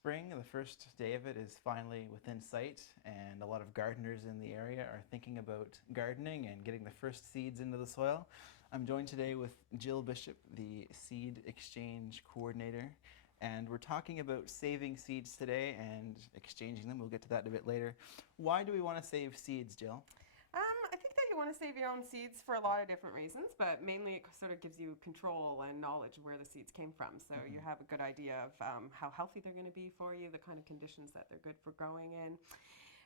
spring. The first day of it is finally within sight, and a lot of gardeners in the area are thinking about gardening and getting the first seeds into the soil. I'm joined today with Jill Bishop, the Seed Exchange Coordinator, and we're talking about saving seeds today and exchanging them. We'll get to that a bit later. Why do we want to save seeds, Jill? I think that you want to save your own seeds for a lot of different reasons, but mainly it sort of gives you control and knowledge of where the seeds came from. So you have a good idea of how healthy they're going to be for you, the kind of conditions that they're good for growing in.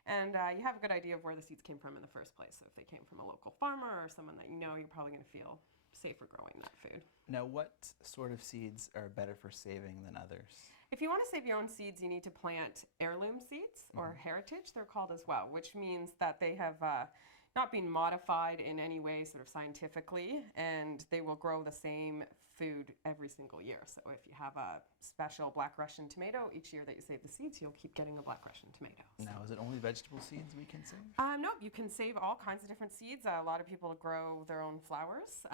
And you have a good idea of where the seeds came from in the first place. So if they came from a local farmer or someone that you know, you're probably going to feel safer growing that food. Now, what sort of seeds are better for saving than others? If you want to save your own seeds, you need to plant heirloom seeds, or heritage, they're called as well, which means that they have not been modified in any way sort of scientifically, and they will grow the same food every single year. So if you have a special black Russian tomato, each year that you save the seeds, you'll keep getting a black Russian tomato. Now, is it only vegetable seeds we can save? No, you can save all kinds of different seeds. A lot of people grow their own flowers,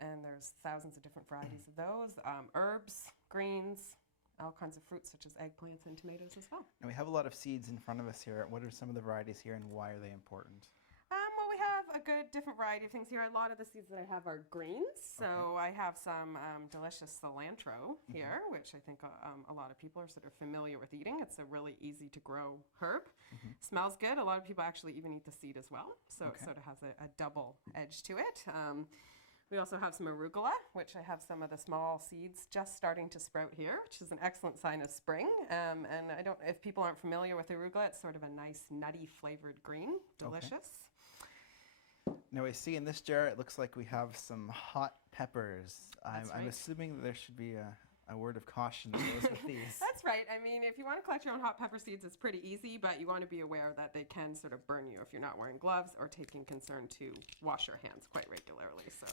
and there's thousands of different varieties of those. Herbs, greens, all kinds of fruits such as eggplants and tomatoes as well. And we have a lot of seeds in front of us here. What are some of the varieties here, and why are they important? Well, we have a good different variety of things here. A lot of the seeds that I have are greens. So I have some delicious cilantro here, which I think a lot of people are sort of familiar with eating. It's a really easy to grow herb. Smells good. A lot of people actually even eat the seed as well. So it sort of has a double edge to it. We also have some arugula, which I have some of the small seeds just starting to sprout here, which is an excellent sign of spring. And if people aren't familiar with arugula, it's sort of a nice nutty flavored green, delicious. Now I see in this jar, it looks like we have some hot peppers. I'm assuming that there should be a word of caution that goes with these. That's right. I mean, if you want to collect your own hot pepper seeds, it's pretty easy, but you want to be aware that they can sort of burn you if you're not wearing gloves or taking concern to wash your hands quite regularly. So,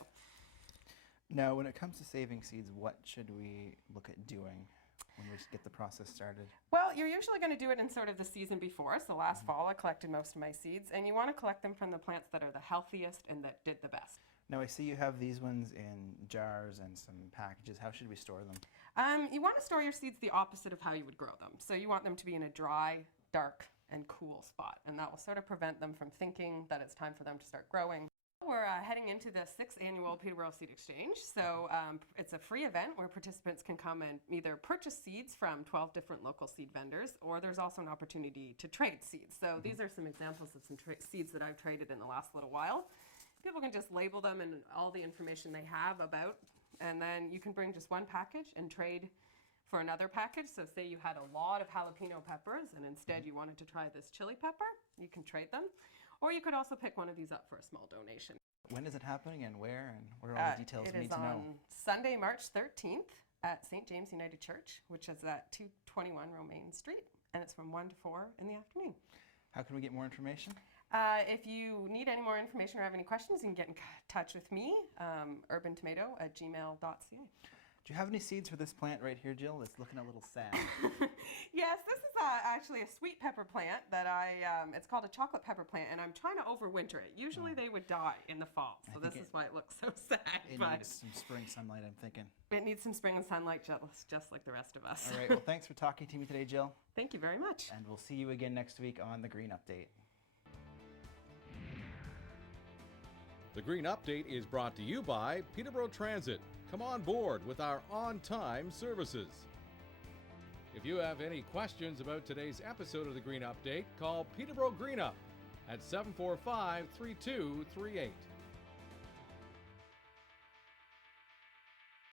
now when it comes to saving seeds, what should we look at doing when we get the process started? Well, you're usually going to do it in sort of the season before. So last fall, I collected most of my seeds, and you want to collect them from the plants that are the healthiest and that did the best. Now I see you have these ones in jars and some packages. How should we store them? You want to store your seeds the opposite of how you would grow them. So you want them to be in a dry, dark, and cool spot, and that will sort of prevent them from thinking that it's time for them to start growing. We're heading into the 6th annual Peterborough Seed Exchange. So it's a free event where participants can come and either purchase seeds from 12 different local seed vendors, or there's also an opportunity to trade seeds. So these are some examples of some seeds that I've traded in the last little while. People can just label them and all the information they have about, and then you can bring just one package and trade for another package. So say you had a lot of jalapeno peppers and instead you wanted to try this chili pepper, you can trade them. Or you could also pick one of these up for a small donation. When is it happening and where, and what are all the details we need to know? It is on Sunday, March 13th at St. James United Church, which is at 221 Romaine Street, and it's from 1 to 4 in the afternoon. How can we get more information? If you need any more information or have any questions, you can get in touch with me, urbantomato@gmail.ca. Do you have any seeds for this plant right here, Jill? It's looking a little sad. Yes, this is actually a sweet pepper plant that it's called a chocolate pepper plant, and I'm trying to overwinter it. Usually they would die in the fall, so this is why it looks so sad. It needs some spring sunlight, I'm thinking. It needs some spring and sunlight just like the rest of us. All right, well, thanks for talking to me today, Jill. Thank you very much. And we'll see you again next week on The Green Update. The Green Update is brought to you by Peterborough Transit. Come on board with our on-time services. If you have any questions about today's episode of The Green Update, call Peterborough Green Up at 745-3238.